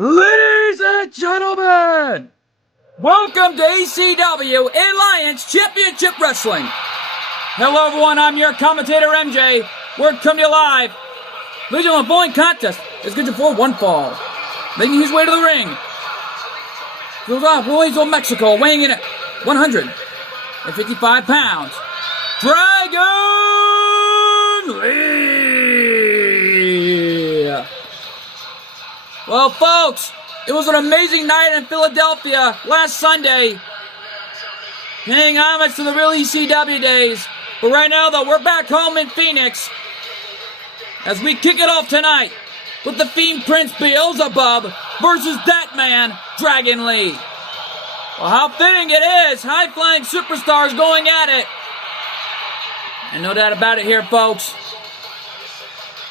Ladies and gentlemen, welcome to ACW Alliance Championship Wrestling. Hello everyone, I'm your commentator MJ. We're coming to you live. Regional bowling contest is scheduled for one fall. Making his way to the ring. Goes off Louisville, Mexico, weighing in at 155 pounds. Dragon Lee! Well, folks, it was an amazing night in Philadelphia last Sunday, paying homage to the real ECW days. But right now, though, we're back home in Phoenix as we kick it off tonight with the Fiend Prince Beelzebub versus that man, Dragon Lee. Well, how fitting it is, high-flying superstars going at it. And no doubt about it here, folks.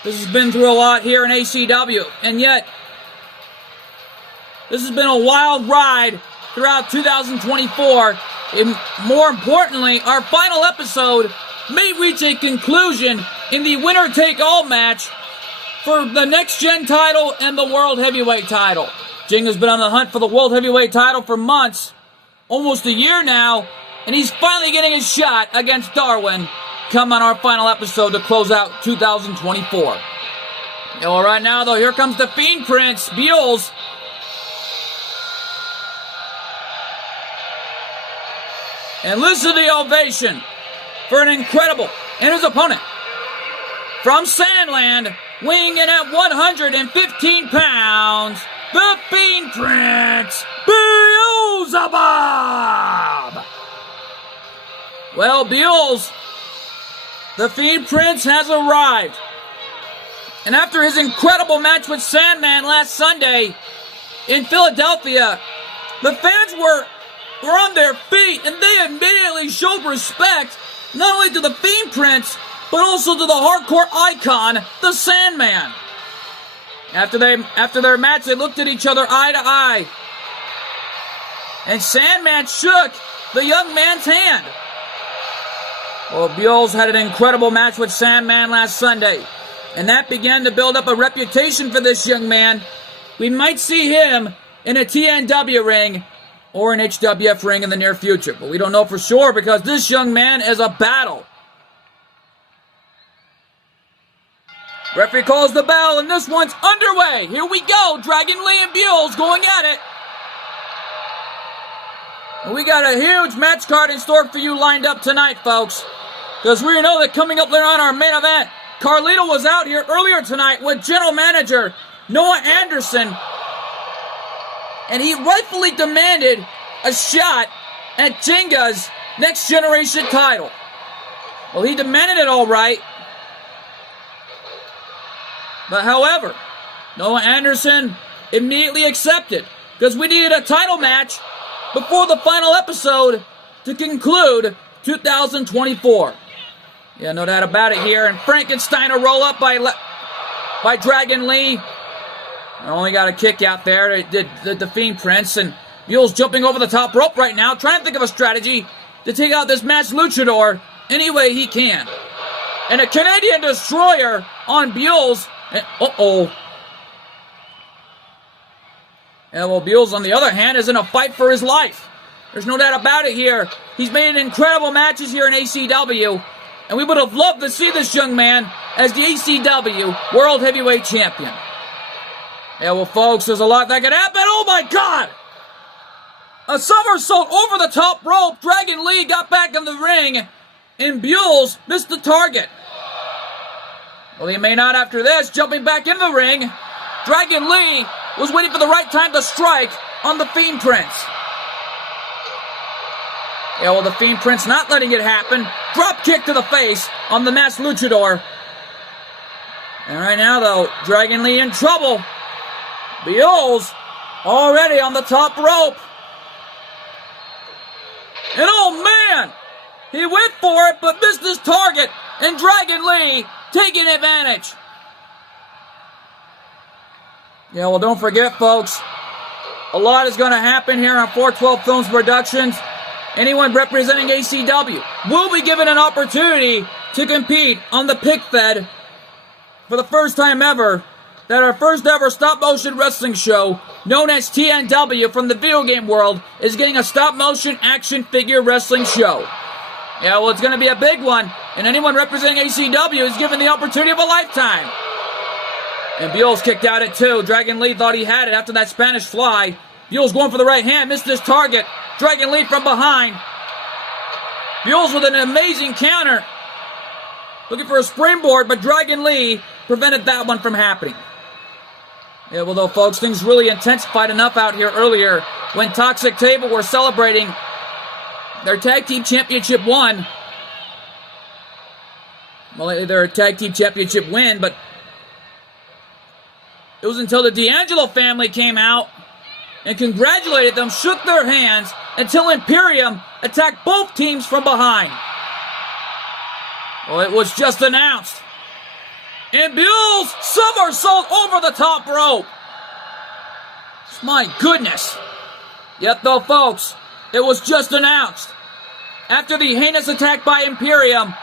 This has been through a lot here in ACW, and yet this has been a wild ride throughout 2024. And more importantly, our final episode may reach a conclusion in the winner-take-all match for the next-gen title and the World Heavyweight title. Jing has been on the hunt for the World Heavyweight title for months, almost a year now, and he's finally getting his shot against Darwin come on our final episode to close out 2024. Well, right now, though, here comes the Fiend Prince, Beals. And listen to the ovation for an incredible, and his opponent from Sandland, weighing in at 115 pounds, the Fiend Prince, Beelzebub! Well, Beals, the Fiend Prince has arrived. And after his incredible match with Sandman last Sunday in Philadelphia, the fans were on their feet, and they immediately showed respect not only to the Fiend Prince, but also to the hardcore icon, the Sandman. After their match, they looked at each other eye to eye, and Sandman shook the young man's hand. Well, Beals had an incredible match with Sandman last Sunday, and that began to build up a reputation for this young man. We might see him in a TNW ring or an HWF ring in the near future, but we don't know for sure because this young man is a battle. Referee calls the bell, and this one's underway. Here we go, Dragon Lee and Beals going at it. And we got a huge match card in store for you lined up tonight, folks, because we know that coming up later on our main event, Carlito was out here earlier tonight with General Manager Noah Anderson, and he rightfully demanded a shot at Jenga's Next Generation title. Well, he demanded it all right. But however, Noah Anderson immediately accepted because we needed a title match before the final episode to conclude 2024. Yeah, no doubt about it here. And Frankensteiner roll up by Dragon Lee. I only got a kick out there. The Fiend Prince, and Beals jumping over the top rope right now, trying to think of a strategy to take out this Masked Luchador any way he can. And a Canadian Destroyer on Beals. And, And well, Beals, on the other hand, is in a fight for his life. There's no doubt about it here. He's made incredible matches here in ACW, and we would have loved to see this young man as the ACW World Heavyweight Champion. Yeah, well, folks, there's a lot that could happen. Oh, my God! A somersault over the top rope. Dragon Lee got back in the ring, and Beals missed the target. Well, he may not after this. Jumping back in the ring, Dragon Lee was waiting for the right time to strike on the Fiend Prince. Yeah, well, the Fiend Prince not letting it happen. Drop kick to the face on the Masked Luchador. And right now, though, Dragon Lee in trouble. Beals already on the top rope. And oh man, he went for it but missed his target, and Dragon Lee taking advantage. Yeah, well, don't forget, folks, a lot is going to happen here on 412 Films Productions. Anyone representing ACW will be given an opportunity to compete on the Pick Fed for the first time ever that our first ever stop-motion wrestling show known as TNW from the video game world, is getting a stop-motion action figure wrestling show. Yeah, well, it's going to be a big one, and anyone representing ACW is given the opportunity of a lifetime. And Beals kicked out at 2. Dragon Lee thought he had it after that Spanish fly. Beals going for the right hand, missed his target. Dragon Lee from behind. Beals with an amazing counter. Looking for a springboard, but Dragon Lee prevented that one from happening. Yeah, well, though, folks, things really intensified enough out here earlier when Toxic Table were celebrating their Tag Team Championship win. Well, their Tag Team Championship win, but it was until the D'Angelo family came out and congratulated them, shook their hands, until Imperium attacked both teams from behind. Well, it was just announced. And Beals somersault over the top rope. My goodness. Yet though, folks, it was just announced. After the heinous attack by Imperium,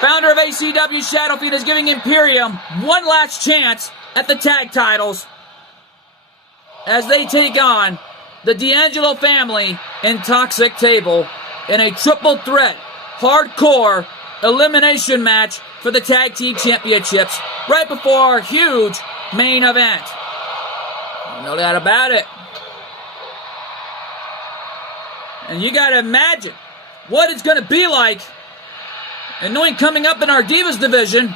founder of ACW Shadow Fiend is giving Imperium one last chance at the tag titles as they take on the D'Angelo family and Toxic Table in a triple threat, hardcore elimination match for the Tag Team Championships right before our huge main event. No doubt about it. And you gotta imagine what it's gonna be like. And knowing coming up in our Divas division,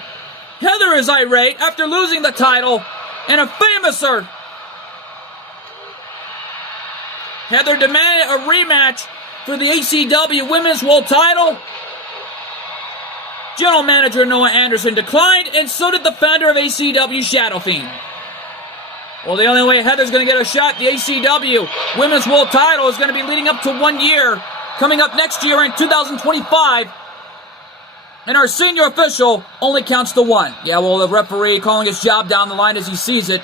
Heather is irate after losing the title in a famouser. Heather demanded a rematch for the ACW Women's World title. General Manager Noah Anderson declined, and so did the founder of ACW Shadow Fiend. Well, the only way Heather's going to get a shot at the ACW Women's World title is going to be leading up to 1 year, coming up next year in 2025. And our senior official only counts to 1. Yeah, well, the referee calling his job down the line as he sees it.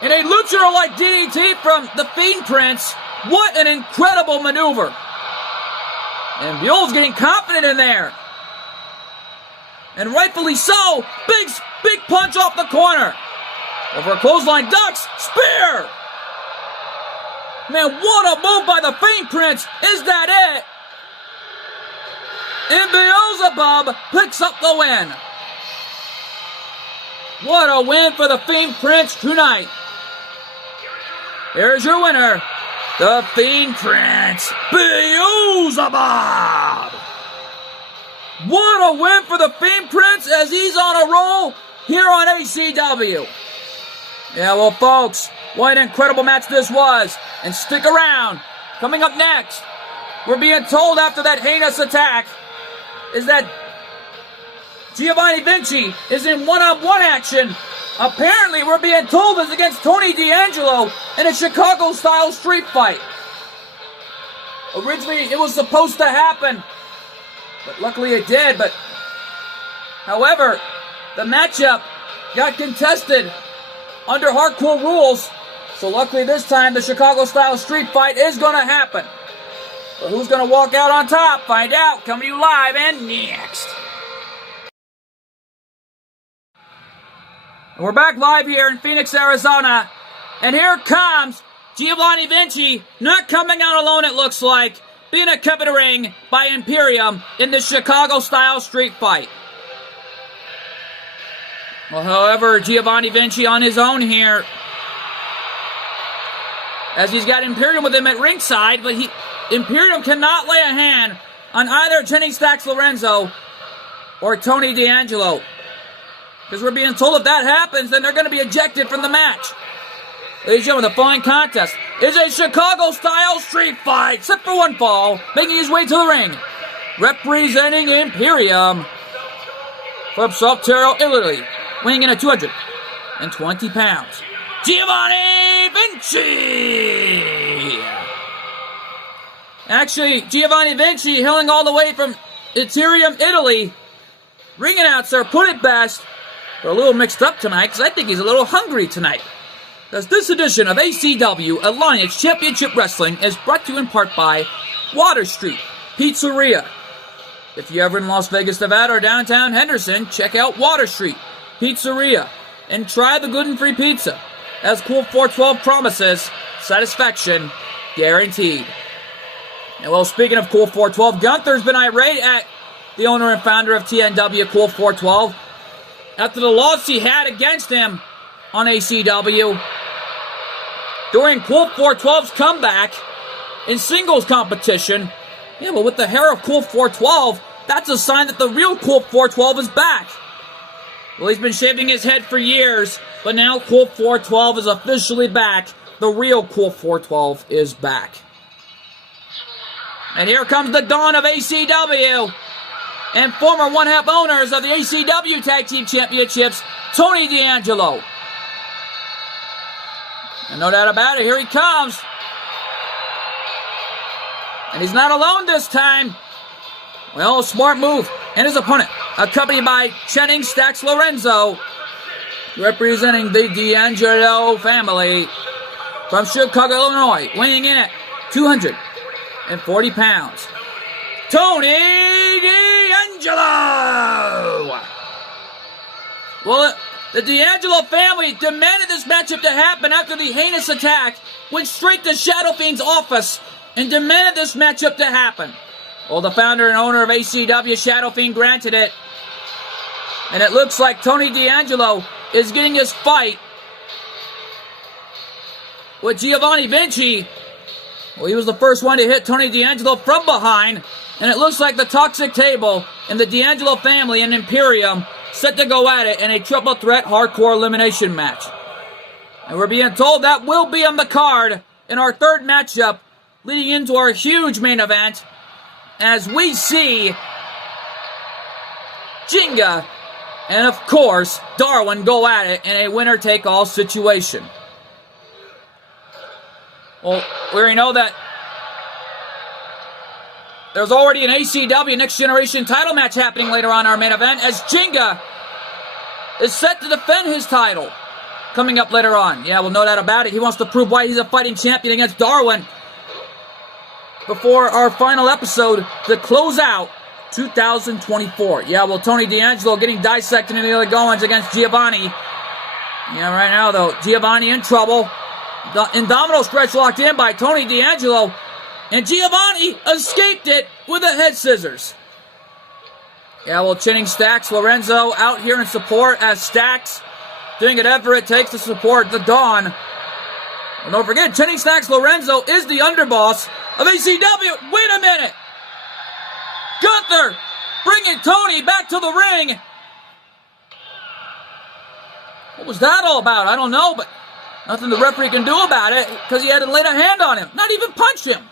And a luchador-like DDT from the Fiend Prince. What an incredible maneuver. And Beals getting confident in there. And rightfully so. Big punch off the corner. Over a clothesline, ducks, spear. Man, what a move by the Fiend Prince. Is that it? And Beelzebub picks up the win. What a win for the Fiend Prince tonight. Here's your winner, the Fiend Prince, Beelzebub. What a win for the Fiend Prince as he's on a roll here on ACW. Yeah, well, folks, what an incredible match this was. And stick around. Coming up next, we're being told after that heinous attack is that Giovanni Vinci is in one-on-one action. Apparently, we're being told it's against Tony D'Angelo in a Chicago-style street fight. Originally, it was supposed to happen, but luckily it did. But, however, the matchup got contested under hardcore rules, so luckily this time the Chicago-style street fight is going to happen. But who's going to walk out on top? Find out. Coming to you live and next. And we're back live here in Phoenix, Arizona. And here comes Giovanni Vinci, not coming out alone it looks like, being accompanied ring by Imperium in the Chicago-style street fight. Well, however, Giovanni Vinci on his own here, as he's got Imperium with him at ringside, but Imperium cannot lay a hand on either Jenny Stacks Lorenzo or Tony D'Angelo. Because we're being told if that happens, then they're going to be ejected from the match. Ladies and gentlemen, the following contest is a Chicago-style street fight, except for one fall, making his way to the ring. Representing Imperium from Saltillo, Italy, weighing in at 220 pounds, Giovanni Vinci! Actually, Giovanni Vinci, hailing all the way from Itirum, Italy. Ring announcer put it best. We're a little mixed up tonight because I think he's a little hungry tonight. As this edition of ACW Alliance Championship Wrestling is brought to you in part by Water Street Pizzeria. If you're ever in Las Vegas, Nevada or downtown Henderson, check out Water Street Pizzeria and try the gluten-free pizza. as Cool 412 promises, satisfaction guaranteed. And well, speaking of Cool 412, Gunther's been irate at the owner and founder of TNW, Cool 412, after the loss he had against him on ACW. During Cool 412's comeback in singles competition, yeah, but with the hair of Cool 412, that's a sign that the real Cool 412 is back. Well, he's been shaving his head for years, but now Cool 412 is officially back. The real Cool 412 is back. And here comes the dawn of ACW. And former one-half owners of the ACW Tag Team Championships, Tony D'Angelo. And no doubt about it, here he comes. And he's not alone this time. Well, smart move. And his opponent, accompanied by Channing Stacks Lorenzo, representing the D'Angelo family from Chicago, Illinois, weighing in at 240 pounds. Tony D'Angelo! Well, the D'Angelo family demanded this matchup to happen after the heinous attack, went straight to Shadow Fiend's office and demanded this matchup to happen. Well, the founder and owner of ACW, Shadow Fiend, granted it. And it looks like Tony D'Angelo is getting his fight with Giovanni Vinci. Well, he was the first one to hit Tony D'Angelo from behind. And it looks like the Toxic Table and the D'Angelo family and Imperium set to go at it in a triple threat hardcore elimination match. And we're being told that will be on the card in our third matchup leading into our huge main event as we see Jinga and, of course, Darwin go at it in a winner-take-all situation. Well, we already know that there's already an ACW Next Generation title match happening later on in our main event as Jinga is set to defend his title coming up later on. Yeah, well, no doubt about it. He wants to prove why he's a fighting champion against Darwin before our final episode to close out 2024. Yeah, well, Tony D'Angelo getting dissected in the early goings against Giovanni. Yeah, right now, though, Giovanni in trouble. The Indomino stretch locked in by Tony D'Angelo. And Giovanni escaped it with a head scissors. Yeah, well, Channing Stacks Lorenzo out here in support as Stacks doing whatever it takes to support the Dawn. And don't forget, Channing Stacks Lorenzo is the underboss of ACW. Wait a minute! Gunther bringing Tony back to the ring. What was that all about? I don't know, but nothing the referee can do about it because he hadn't laid a hand on him. Not even punched him.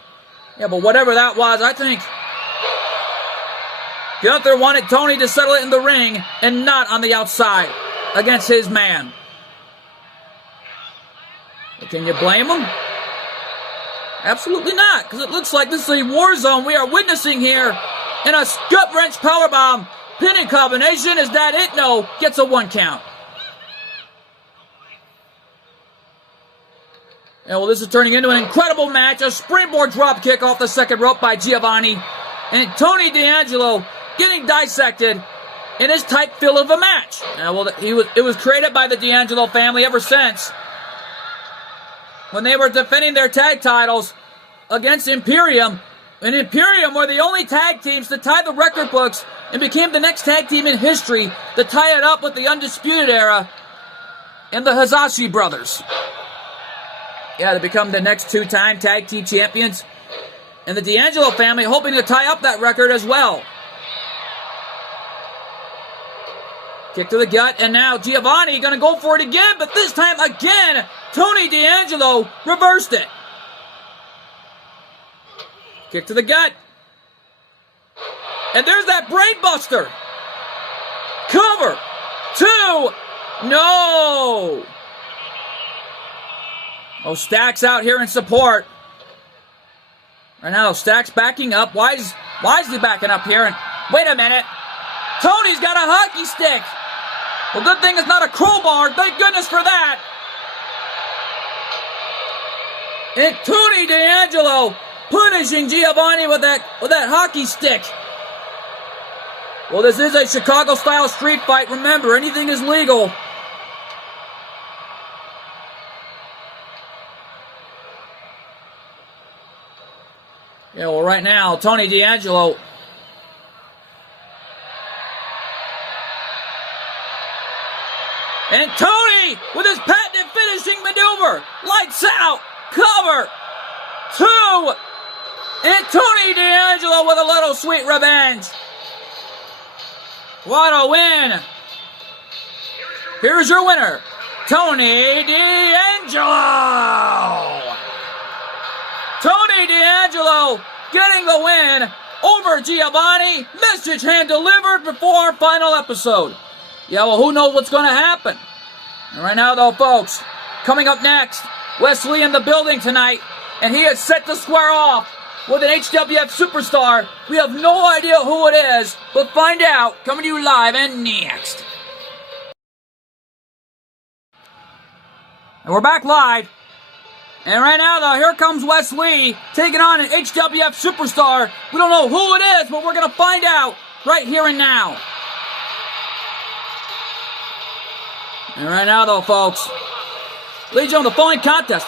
Yeah, but whatever that was, I think Gunther wanted Tony to settle it in the ring and not on the outside against his man. But can you blame him? Absolutely not, because it looks like this is a war zone we are witnessing here. And a gut-wrench powerbomb pinning combination as that Itno gets a 1 count. And well, this is turning into an incredible match. A springboard drop kick off the second rope by Giovanni. And Tony D'Angelo getting dissected in his type feel of a match. And well, it was created by the D'Angelo family ever since when they were defending their tag titles against Imperium. And Imperium were the only tag teams to tie the record books and became the next tag team in history to tie it up with the Undisputed Era and the Hazashi brothers. Yeah, to become the next 2-time tag team champions. And the D'Angelo family hoping to tie up that record as well. Kick to the gut, and now Giovanni going to go for it again, but this time again, Tony D'Angelo reversed it. Kick to the gut. And there's that brain buster. Cover. 2. No. Oh, Stacks out here in support. Right now, Stacks backing up. Why is he backing up here? And wait a minute. Tony's got a hockey stick. Well, good thing it's not a crowbar. Thank goodness for that. And Tony D'Angelo punishing Giovanni with that hockey stick. Well, this is a Chicago-style street fight. Remember, anything is legal. Yeah, well, right now, Tony D'Angelo. And Tony with his patented finishing maneuver. Lights out. Cover. 2. And Tony D'Angelo with a little sweet revenge. What a win. Here's your winner, Tony D'Angelo. Tony D'Angelo getting the win over Giovanni. Message hand delivered before our final episode. Yeah, well, who knows what's going to happen? And right now, though, folks, coming up next, Wesley in the building tonight, and he is set to square off with an HWF superstar. We have no idea who it is, but find out coming to you live and next. And we're back live. And right now, though, here comes Wes Lee taking on an HWF superstar. We don't know who it is, but we're going to find out right here and now. And right now, though, folks, ladies and gentlemen, the following contest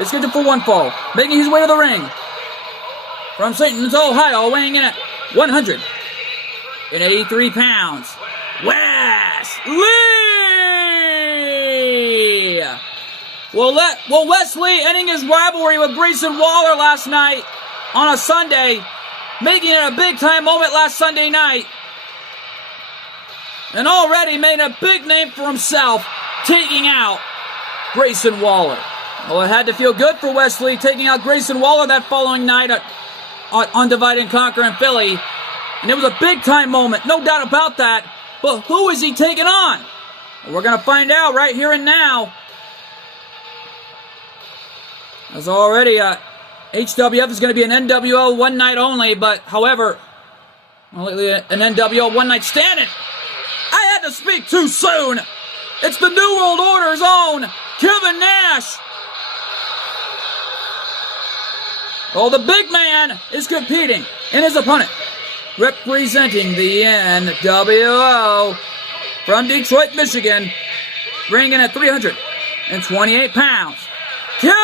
is scheduled for one fall. Making his way to the ring from St. Louis, Ohio, weighing in at 183 pounds, Wes Lee! Well, Wes Lee ending his rivalry with Grayson Waller last night on a Sunday, making it a big-time moment last Sunday night, and already made a big name for himself, taking out Grayson Waller. Well, it had to feel good for Wes Lee taking out Grayson Waller that following night on Divide and Conquer in Philly. And it was a big-time moment, no doubt about that. But who is he taking on? Well, we're going to find out right here and now. As already, HWF is going to be an NWO one night only, but however, only an NWO one night stand. I had to speak too soon. It's the New World Order's own Kevin Nash. Well, the big man is competing, and his opponent, representing the NWO from Detroit, Michigan, bringing in at 328 pounds, Kevin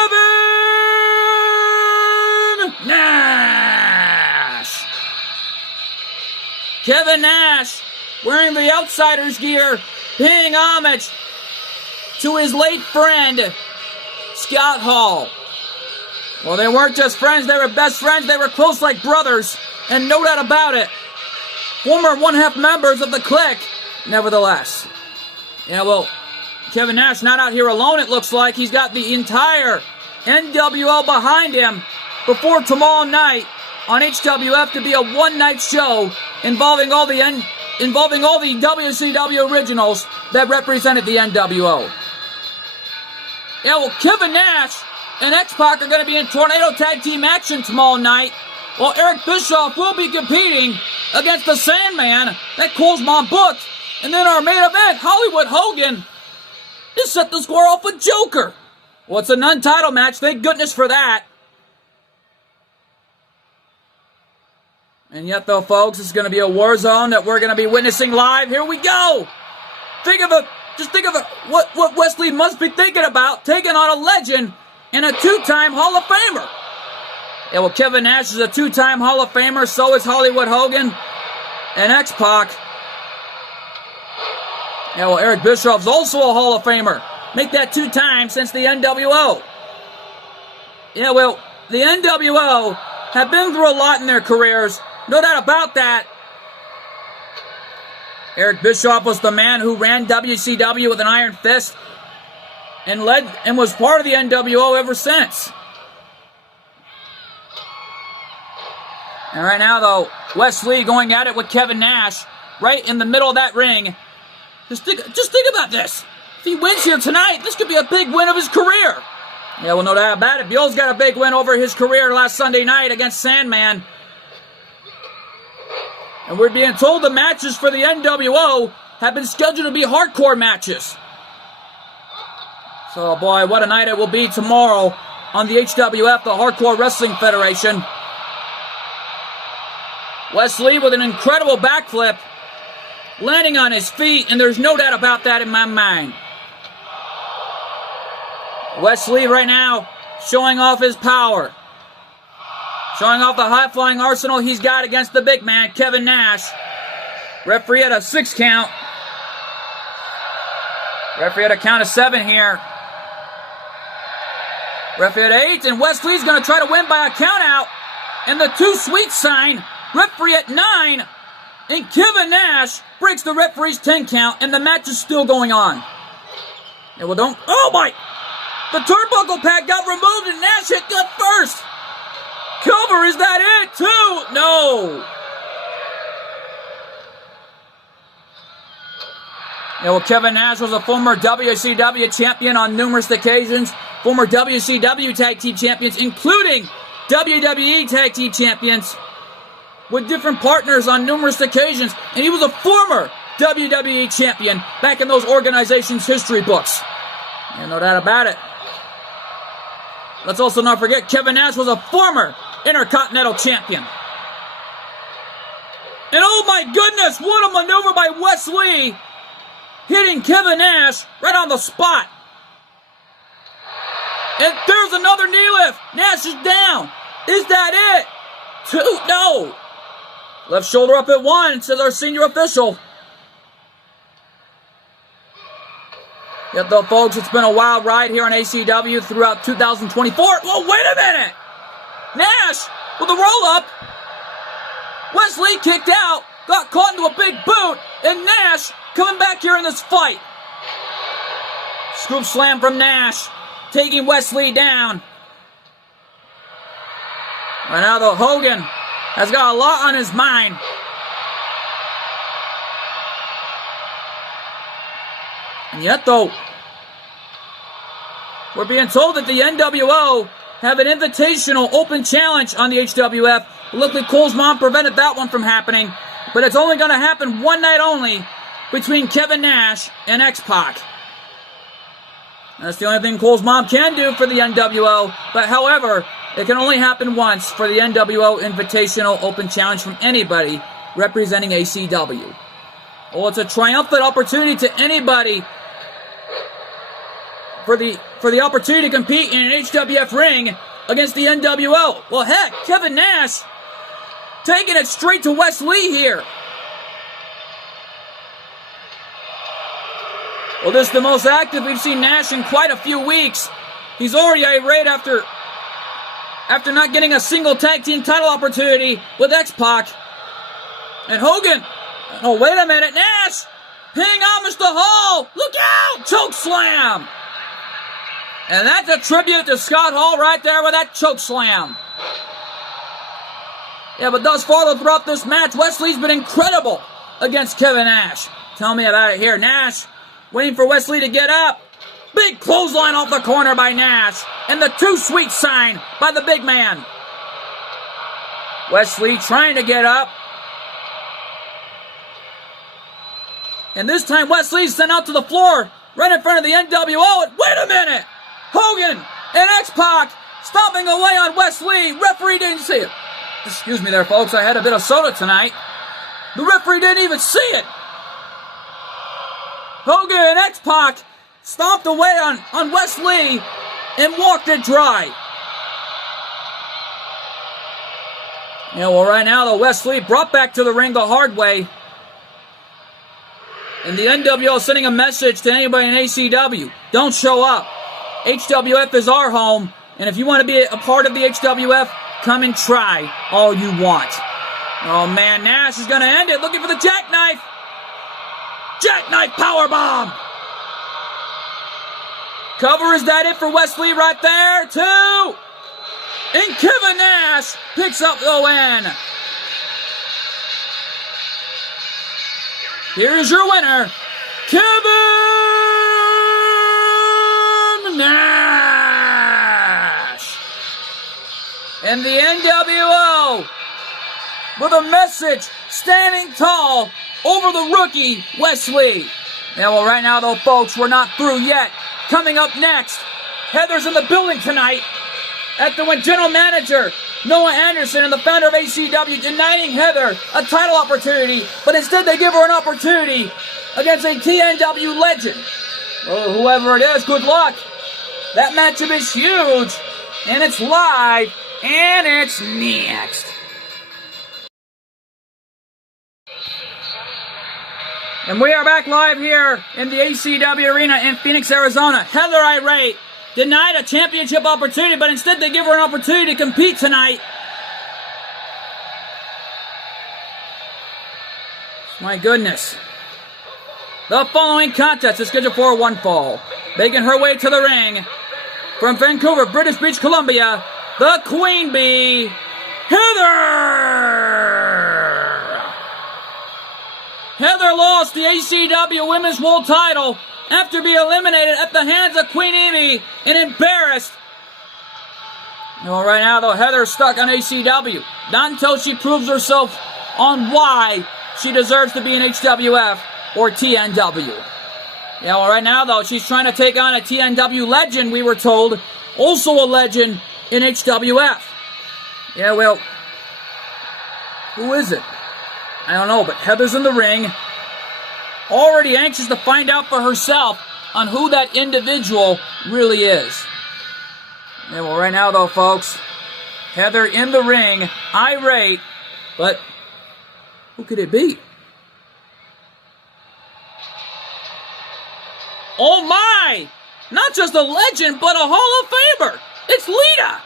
Nash. Kevin Nash wearing the Outsiders gear, paying homage to his late friend, Scott Hall. Well, they weren't just friends, they were best friends, they were close like brothers, and no doubt about it, former one-half members of the Clique, nevertheless. Yeah, well, Kevin Nash not out here alone, it looks like. He's got the entire NWO behind him before tomorrow night on HWF to be a one-night show involving all the WCW originals that represented the NWO. Yeah, well, Kevin Nash and X-Pac are going to be in Tornado Tag Team action tomorrow night, while Eric Bischoff will be competing against the Sandman that Coolsmon booked. And then our main event, Hollywood Hogan, is set to square off with Joker. Well, it's a non-title match, thank goodness for that. And yet, though, folks, it's going to be a war zone that we're going to be witnessing live. Here we go. Just think of it, what Wes Lee must be thinking about, taking on a legend and a two-time Hall of Famer. Yeah, well, Kevin Nash is a two-time Hall of Famer, so is Hollywood Hogan and X-Pac. Yeah, well, Eric Bischoff's also a Hall of Famer. Make that 2 times since the NWO. Yeah, well, the NWO have been through a lot in their careers. No doubt about that. Eric Bischoff was the man who ran WCW with an iron fist and led and was part of the NWO ever since. And right now, though, Wes Lee going at it with Kevin Nash right in the middle of that ring. Just think about this. If he wins here tonight, this could be a big win of his career. Yeah, well, no doubt about it. Bill's got a big win over his career last Sunday night against Sandman. And we're being told the matches for the NWO have been scheduled to be hardcore matches. So, boy, what a night it will be tomorrow on the HWF, the Hardcore Wrestling Federation. Wes Lee with an incredible backflip, landing on his feet, and there's no doubt about that in my mind. Wes Lee right now showing off his power. Showing off the high-flying arsenal he's got against the big man, Kevin Nash. Referee at a 6 count. Referee at a count of 7 here. Referee at 8, and Wes Lee's going to try to win by a count out. And the 2 sweet sign. Referee at 9. And Kevin Nash breaks the referee's 10 count, and the match is still going on. And well, don't. Oh my! The turnbuckle pad got removed, and Nash hit gut first. Cover, is that it too? No. Yeah, well, Kevin Nash was a former WCW champion on numerous occasions. Former WCW tag team champions, including WWE tag team champions, with different partners on numerous occasions. And he was a former WWE champion back in those organizations' history books. Yeah, no doubt about it. Let's also not forget Kevin Nash was a former Intercontinental champion. And oh my goodness, what a maneuver by Wes Lee, hitting Kevin Nash right on the spot. And there's another knee lift. Nash is down. Is that it? 2? No. Left shoulder up at 1, says our senior official. Yet though, folks, it's been a wild ride here on ACW throughout 2024. Whoa, wait a minute! Nash with a roll-up. Wes Lee kicked out, got caught into a big boot, and Nash coming back here in this fight. Scoop slam from Nash, taking Wes Lee down. Right now, though, Hogan has got a lot on his mind. And yet, though, we're being told that the NWO have an invitational open challenge on the HWF. Luckily, Cole's mom prevented that one from happening. But it's only going to happen one night only between Kevin Nash and X-Pac. That's the only thing Cole's mom can do for the NWO. But however, it can only happen once for the NWO Invitational Open Challenge from anybody representing ACW. Well, it's a triumphant opportunity to anybody for the opportunity to compete in an HWF ring against the NWO. Well, heck, Kevin Nash taking it straight to Wes Lee here. Well, this is the most active we've seen Nash in quite a few weeks. He's already irate after not getting a single tag team title opportunity with X-Pac. And Hogan, oh, wait a minute, Nash, paying homage to Hall. Look out, choke slam. And that's a tribute to Scott Hall right there with that choke slam. Yeah, but thus far throughout this match, Wes Lee's been incredible against Kevin Nash. Tell me about it here. Nash waiting for Wes Lee to get up. Big clothesline off the corner by Nash. And the 2 sweet sign by the big man. Wes Lee trying to get up. And this time Wes Lee's sent out to the floor right in front of the NWO. And wait a minute! Hogan and X-Pac stomping away on Wes Lee. Referee didn't see it. Excuse me there, folks. I had a bit of soda tonight. The referee didn't even see it. Hogan and X-Pac stomped away on Wes Lee and walked it dry. Yeah, well, right now, though, Wes Lee brought back to the ring the hard way. And the NWO is sending a message to anybody in ACW. Don't show up. HWF is our home. And if you want to be a part of the HWF, come and try all you want. Oh, man, Nash is going to end it. Looking for the jackknife. Jackknife powerbomb. Cover, is that it for Wes Lee right there? 2. And Kevin Nash picks up the win. Here is your winner, Kevin Nash. And the NWO with a message standing tall over the rookie, Wes Lee. Yeah, well, right now, though, folks, we're not through yet. Coming up next, Heather's in the building tonight after when General Manager Noah Anderson and the founder of ACW denying Heather a title opportunity, but instead they give her an opportunity against a TNW legend. Well, whoever it is, good luck. That matchup is huge, and it's live And it's next. And we are back live here in the ACW Arena in Phoenix, Arizona. Heather irate, denied a championship opportunity, but instead they give her an opportunity to compete tonight. My goodness. The following contest is scheduled for one fall. Making her way to the ring from Vancouver, British Beach, Columbia, the Queen Bee, Heather! Heather lost the ACW Women's World title after being eliminated at the hands of Queen Evie and embarrassed. Well, right now, though, Heather's stuck on ACW. Not until she proves herself on why she deserves to be in HWF or TNW. Yeah, well, right now, though, she's trying to take on a TNW legend, we were told. Also a legend in HWF. Yeah, well, who is it? I don't know, but Heather's in the ring, already anxious to find out for herself on who that individual really is. Yeah, well, right now, though, folks, Heather in the ring, irate, but who could it be? Oh my! Not just a legend, but a Hall of Famer! It's Lita!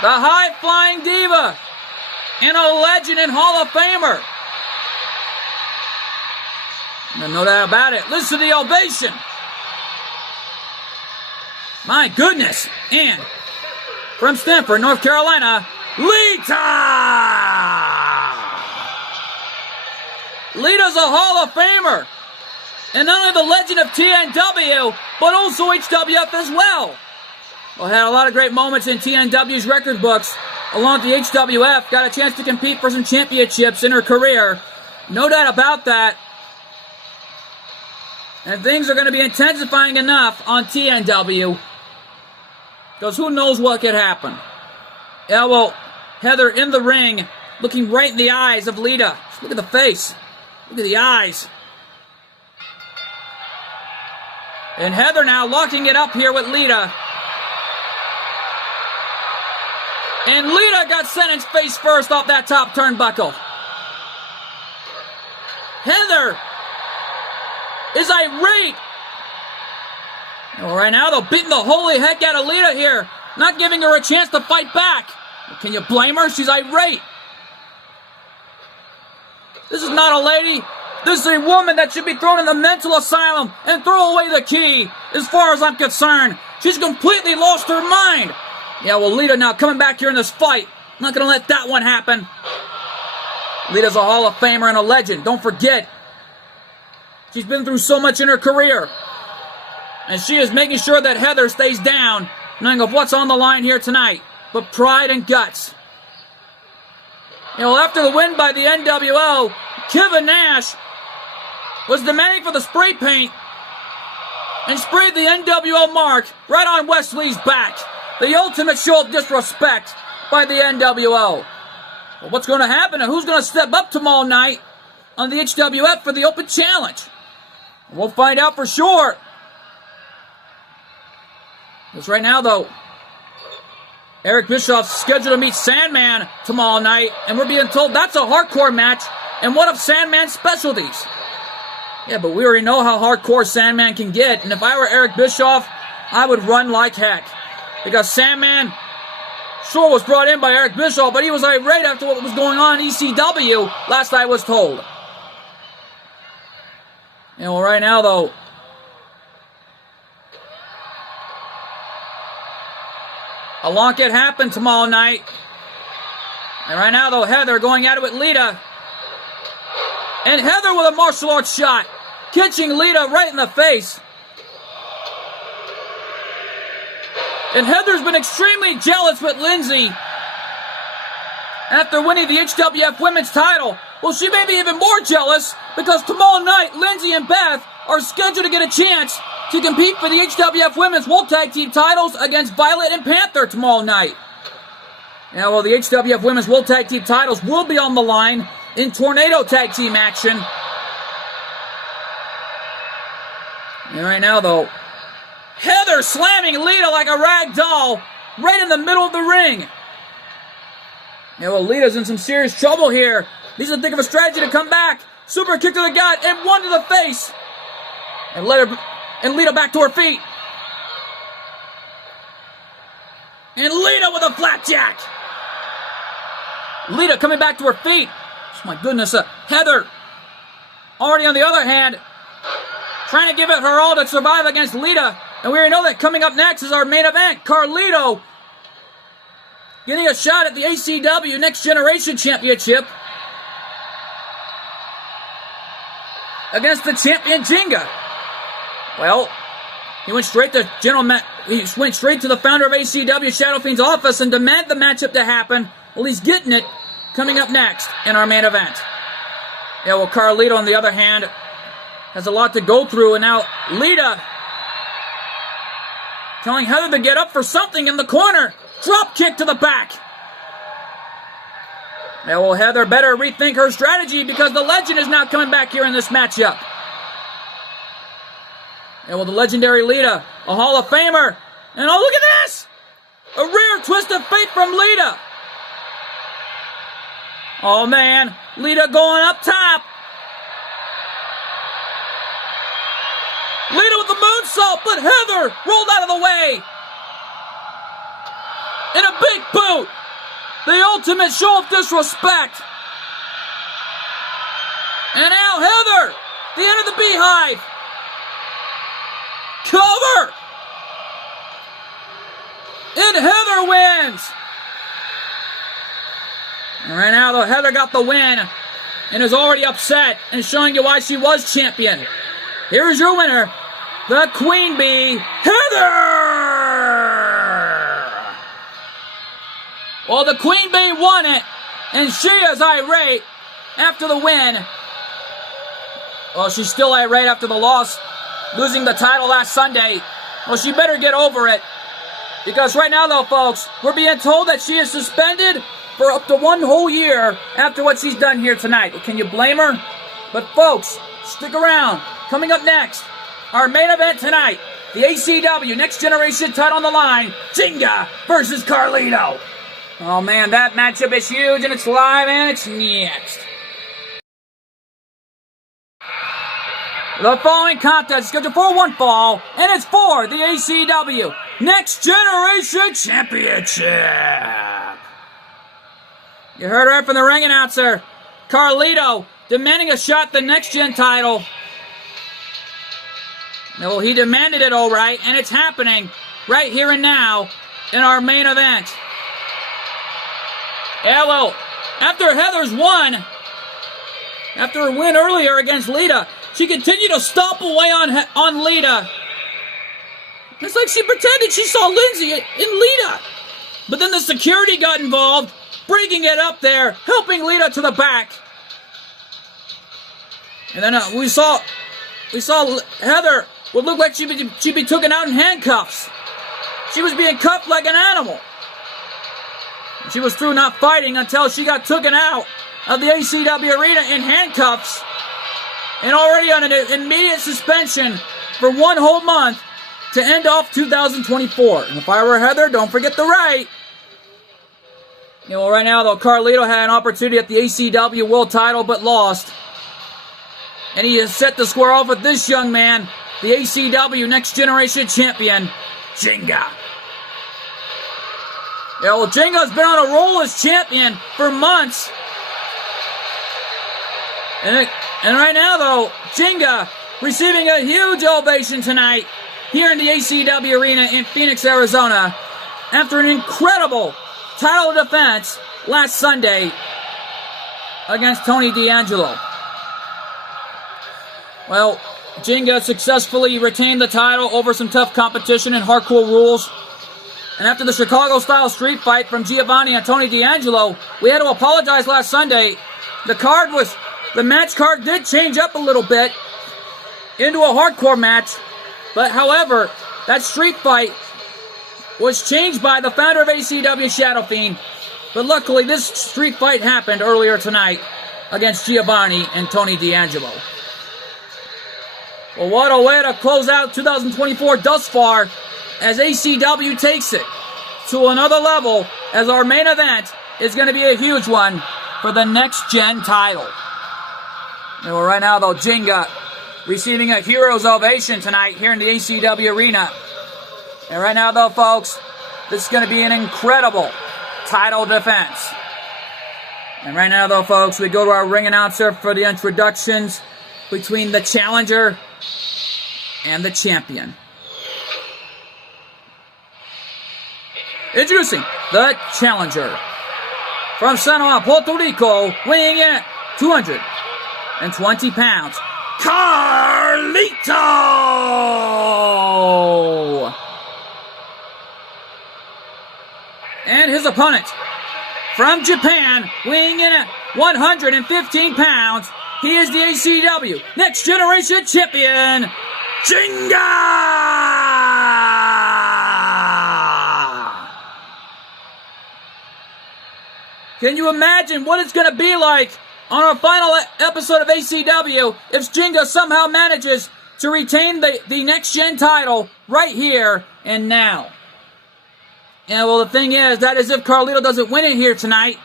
The high-flying diva and a legend and Hall of Famer. No doubt about it. Listen to the ovation. My goodness. And from Stamford, North Carolina, Lita! Lita's a Hall of Famer. And not only the legend of TNW, but also HWF as well. Well, had a lot of great moments in TNW's record books. Along with the HWF, got a chance to compete for some championships in her career. No doubt about that. And things are going to be intensifying enough on TNW. Because who knows what could happen. Yeah, well, Heather in the ring, looking right in the eyes of Lita. Look at the face. Look at the eyes. And Heather now locking it up here with Lita. And Lita got sentenced face first off that top turnbuckle. Heather is irate. Well, right now, they're beating the holy heck out of Lita here. Not giving her a chance to fight back. Can you blame her? She's irate. This is not a lady. This is a woman that should be thrown in the mental asylum and throw away the key, as far as I'm concerned. She's completely lost her mind. Yeah, well, Lita now coming back here in this fight. Not going to let that one happen. Lita's a Hall of Famer and a legend. Don't forget. She's been through so much in her career. And she is making sure that Heather stays down, knowing of what's on the line here tonight. But pride and guts. You know, after the win by the NWO, Kevin Nash was demanding for the spray paint and sprayed the NWO mark right on Wesley's back. The ultimate show of disrespect by the NWO. Well, what's going to happen and who's going to step up tomorrow night on the HWF for the open challenge? We'll find out for sure. Because right now, though, Eric Bischoff's scheduled to meet Sandman tomorrow night, and we're being told that's a hardcore match and one of Sandman's specialties. Yeah, but we already know how hardcore Sandman can get, and if I were Eric Bischoff, I would run like heck. Because Sandman sure was brought in by Eric Bischoff, but he was irate after what was going on in ECW, last I was told. And well, right now, though, a lot can happen tomorrow night. And right now, though, Heather going at it with Lita. And Heather with a martial arts shot, catching Lita right in the face. And Heather's been extremely jealous with Lindsay after winning the HWF Women's title. Well, she may be even more jealous because tomorrow night, Lindsay and Beth are scheduled to get a chance to compete for the HWF Women's World Tag Team titles against Violet and Panther tomorrow night. Now, well, the HWF Women's World Tag Team titles will be on the line in Tornado Tag Team action. And right now, though, Heather slamming Lita like a rag doll right in the middle of the ring. Yeah, well, Lita's in some serious trouble here. Needs to think of a strategy to come back. Super kick to the gut and one to the face. And Lita back to her feet. And Lita with a flapjack. Lita coming back to her feet. Oh my goodness, Heather already on the other hand, trying to give it her all to survive against Lita. And we already know that coming up next is our main event. Carlito getting a shot at the ACW Next Generation Championship against the champion Jinga. Well, he went straight to the founder of ACW, Shadow Fiend's office, and demanded the matchup to happen. Well, he's getting it coming up next in our main event. Yeah, well, Carlito, on the other hand, has a lot to go through, and now Lita telling Heather to get up for something in the corner. Drop kick to the back. Yeah, well, Heather better rethink her strategy because the legend is now coming back here in this matchup. Yeah, well, the legendary Lita, a Hall of Famer. And oh, look at this! A rear twist of fate from Lita. Oh, man. Lita going up top. Lita with the moonsault, but Heather rolled out of the way. And a big boot. The ultimate show of disrespect. And now Heather, the end of the beehive. Cover. And Heather wins. And right now, though, Heather got the win and is already upset and showing you why she was champion. Here's your winner, the Queen Bee, Heather! Well, the Queen Bee won it, and she is irate after the win. Well, she's still irate after the loss, losing the title last Sunday. Well, she better get over it. Because right now, though, folks, we're being told that she is suspended for up to 1 whole year after what she's done here tonight. Well, can you blame her? But, folks, stick around. Coming up next, our main event tonight, the ACW Next Generation title on the line, Jinga versus Carlito. Oh, man, that matchup is huge, and it's live, and it's next. The following contest is scheduled for one fall, and it's for the ACW Next Generation Championship. You heard right from the ring announcer, Carlito demanding a shot at the Next Gen title. Well, he demanded it all right, and it's happening right here and now in our main event. Yeah, well, after Heather's won, after her win earlier against Lita, she continued to stomp away on Lita. It's like she pretended she saw Lindsay in Lita. But then the security got involved, breaking it up there, helping Lita to the back. And then we saw Heather would look like she'd be taken out in handcuffs. She was being cuffed like an animal. She was through not fighting until she got taken out of the ACW arena in handcuffs and already on an immediate suspension for 1 whole month to end off 2024. And if I were Heather, don't forget the right. You know, right now, though, Carlito had an opportunity at the ACW World title but lost. And he is set to square off with this young man, the ACW Next Generation Champion, Jinga. Yeah, well, Jinga's been on a roll as champion for months. And right now, though, Jinga receiving a huge ovation tonight here in the ACW Arena in Phoenix, Arizona, after an incredible title defense last Sunday against Tony D'Angelo. Well, Jinga successfully retained the title over some tough competition and hardcore rules. And after the Chicago-style street fight from Giovanni and Tony D'Angelo, we had to apologize last Sunday. The match card did change up a little bit into a hardcore match. But however, that street fight was changed by the founder of ACW, Shadow Fiend. But luckily, this street fight happened earlier tonight against Giovanni and Tony D'Angelo. Well, what a way to close out 2024 thus far as ACW takes it to another level, as our main event is going to be a huge one for the Next Gen title. And right now, though, Jinga receiving a hero's ovation tonight here in the ACW arena. And right now, though, folks, this is going to be an incredible title defense. And right now, though, folks, we go to our ring announcer for the introductions between the challenger and the champion. Introducing the challenger from San Juan, Puerto Rico, weighing in at 220 pounds, Carlito! And his opponent from Japan, weighing in at 115 pounds, he is the ACW Next Generation Champion, Jinga! Can you imagine what it's going to be like on our final episode of ACW if Jinga somehow manages to retain the Next Gen title right here and now? And well, the thing is, that is if Carlito doesn't win it here tonight.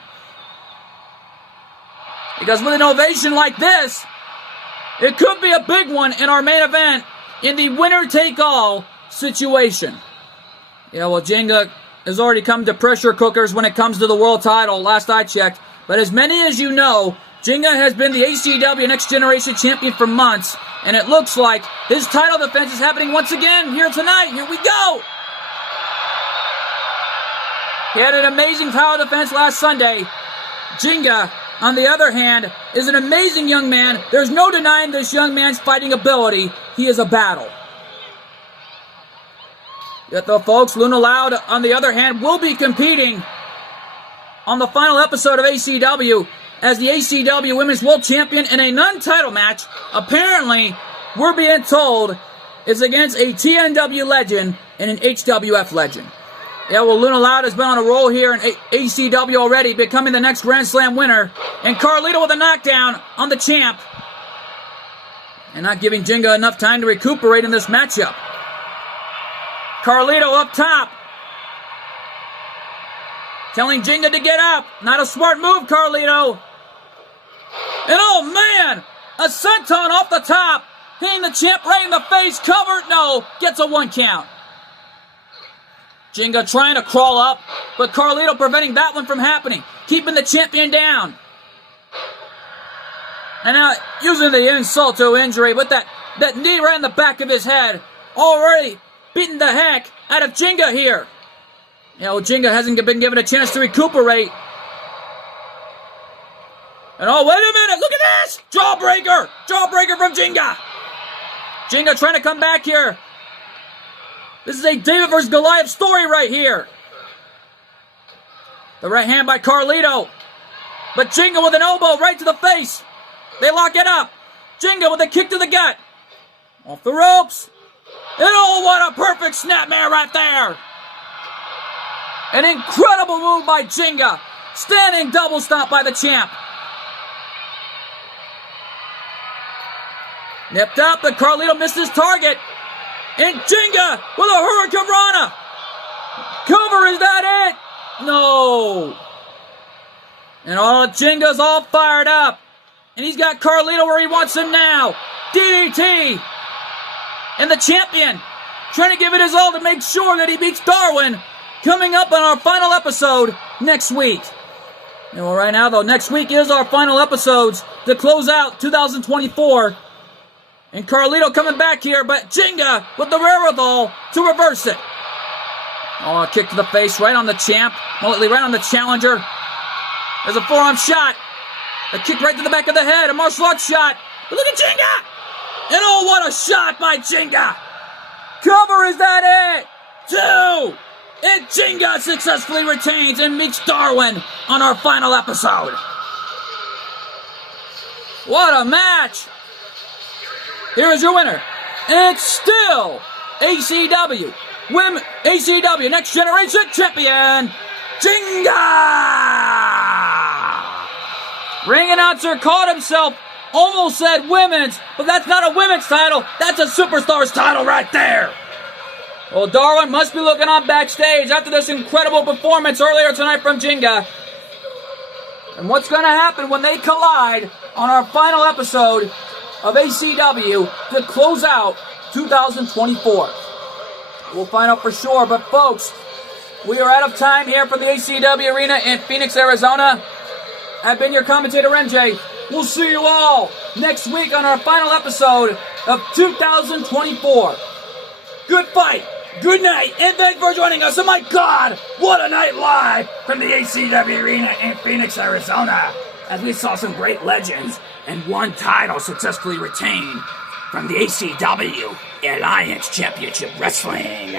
Because with an ovation like this, it could be a big one in our main event in the winner-take-all situation. Yeah, well, Jinga has already come to pressure cookers when it comes to the world title, last I checked. But as many as you know, Jinga has been the ACW Next Generation Champion for months, and it looks like his title defense is happening once again here tonight. Here we go! He had an amazing title defense last Sunday. Jinga, on the other hand, is an amazing young man. There's no denying this young man's fighting ability. He is a battle. Yet though, folks, Luna Loud, on the other hand, will be competing on the final episode of ACW as the ACW Women's World Champion in a non-title match. Apparently, we're being told it's against a TNW legend and an HWF legend. Yeah, well, Luna Loud has been on a roll here in ACW already, becoming the next Grand Slam winner. And Carlito with a knockdown on the champ. And not giving Jinga enough time to recuperate in this matchup. Carlito up top. Telling Jinga to get up. Not a smart move, Carlito. And oh man, a senton off the top. Hitting the champ right in the face. Covered, no. Gets a 1 count. Jinga trying to crawl up, but Carlito preventing that one from happening. Keeping the champion down. And now using the insult to injury with that knee right in the back of his head. Already beating the heck out of Jinga here. You know, Jinga hasn't been given a chance to recuperate. And oh, wait a minute, look at this! Jawbreaker! Jawbreaker from Jinga! Jinga trying to come back here. This is a David versus Goliath story right here. The right hand by Carlito. But Jinga with an elbow right to the face. They lock it up. Jinga with a kick to the gut. Off the ropes. And oh, what a perfect snapmare right there. An incredible move by Jinga. Standing double stomp by the champ. Nipped up, but Carlito missed his target. And Jinga with a Hurricane Rana. Cover, is that it? No. And all Jinga's all fired up. And he's got Carlito where he wants him now. DDT. And the champion trying to give it his all to make sure that he beats Darwin. Coming up on our final episode next week. And well, right now, though, next week is our final episodes to close out 2024. And Carlito coming back here, but Jinga with the wherewithal to reverse it. Oh, a kick to the face right on the champ. Right on the challenger. There's a forearm shot. A kick right to the back of the head. A martial arts shot. But look at Jinga! And oh, what a shot by Jinga! Cover, is that it? 2! And Jinga successfully retains and meets Darwin on our final episode. What a match! Here is your winner. It's still ACW Next Generation Champion, Jinga! Ring announcer caught himself, almost said women's, but that's not a women's title, that's a superstar's title right there. Well, Darwin must be looking on backstage after this incredible performance earlier tonight from Jinga. And what's going to happen when they collide on our final episode of ACW to close out 2024? We'll find out for sure. But folks, we are out of time here from the ACW Arena in Phoenix, Arizona. I've been your commentator, MJ. We'll see you all next week on our final episode of 2024. Good fight, good night, and thanks for joining us. Oh my God, what a night live from the ACW Arena in Phoenix, Arizona, as we saw some great legends and one title successfully retained from the ACW Alliance Championship Wrestling.